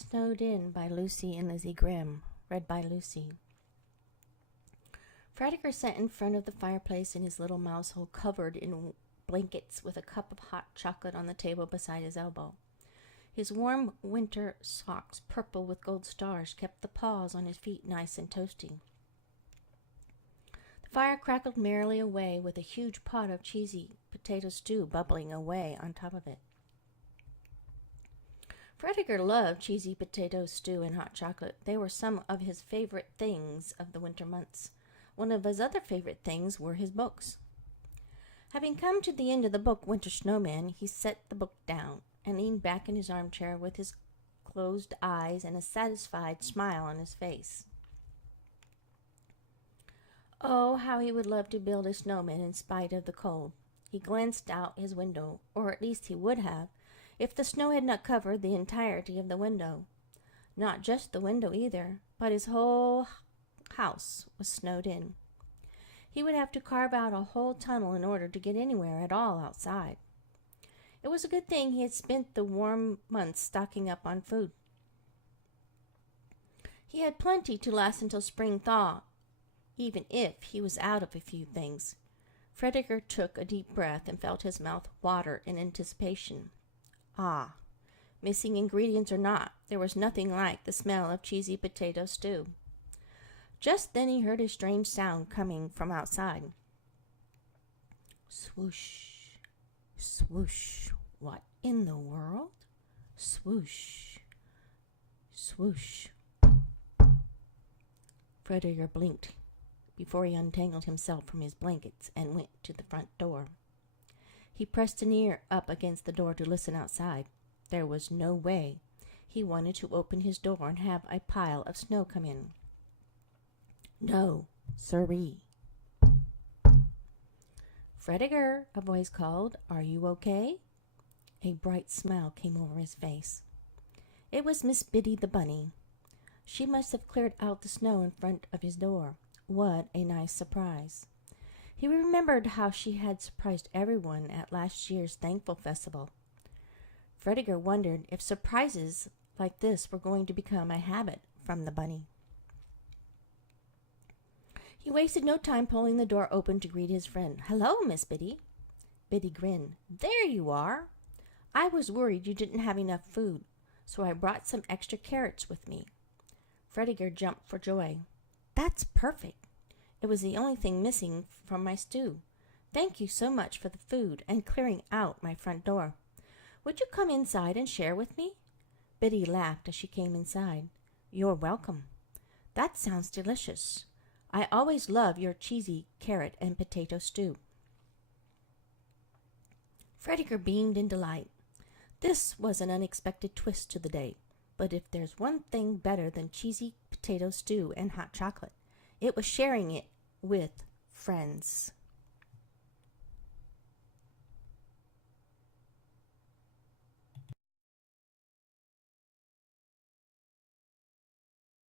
Snowed In by Lucy and Lizzy Grimm. Read by Lucy. Fredager sat in front of the fireplace in his little mouse hole, covered in blankets, with a cup of hot chocolate on the table beside his elbow. His warm winter socks, purple with gold stars, kept the paws on his feet nice and toasty. The fire crackled merrily away, with a huge pot of cheesy potato stew bubbling away on top of it. Fredager loved cheesy potato stew and hot chocolate. They were some of his favorite things of the winter months. One of his other favorite things were his books. Having come to the end of the book, Winter Snowman, he set the book down and leaned back in his armchair with his closed eyes and a satisfied smile on his face. Oh, how he would love to build a snowman in spite of the cold. He glanced out his window, or at least he would have, if the snow had not covered the entirety of the window. Not just the window either, but his whole house was snowed in. He would have to carve out a whole tunnel in order to get anywhere at all outside. It was a good thing he had spent the warm months stocking up on food. He had plenty to last until spring thaw, even if he was out of a few things. Fredager took a deep breath and felt his mouth water in anticipation. Ah, missing ingredients or not, there was nothing like the smell of cheesy potato stew. Just then he heard a strange sound coming from outside. Swoosh, swoosh, what in the world? Swoosh, swoosh. Fredager blinked before he untangled himself from his blankets and went to the front door. He pressed an ear up against the door to listen outside. There was no way he wanted to open his door and have a pile of snow come in. No, sirree. Fredager, a voice called. Are you okay? A bright smile came over his face. It was Miss Biddy the bunny. She must have cleared out the snow in front of his door. What a nice surprise. He remembered how she had surprised everyone at last year's Thankful Festival. Fredager wondered if surprises like this were going to become a habit from the bunny. He wasted no time pulling the door open to greet his friend. Hello, Miss Biddy. Biddy grinned. There you are. I was worried you didn't have enough food, so I brought some extra carrots with me. Fredager jumped for joy. That's perfect. It was the only thing missing from my stew. Thank you so much for the food and clearing out my front door. Would you come inside and share with me? Biddy laughed as she came inside. You're welcome. That sounds delicious. I always love your cheesy carrot and potato stew. Fredager beamed in delight. This was an unexpected twist to the day, but if there's one thing better than cheesy potato stew and hot chocolate, it was sharing it with friends.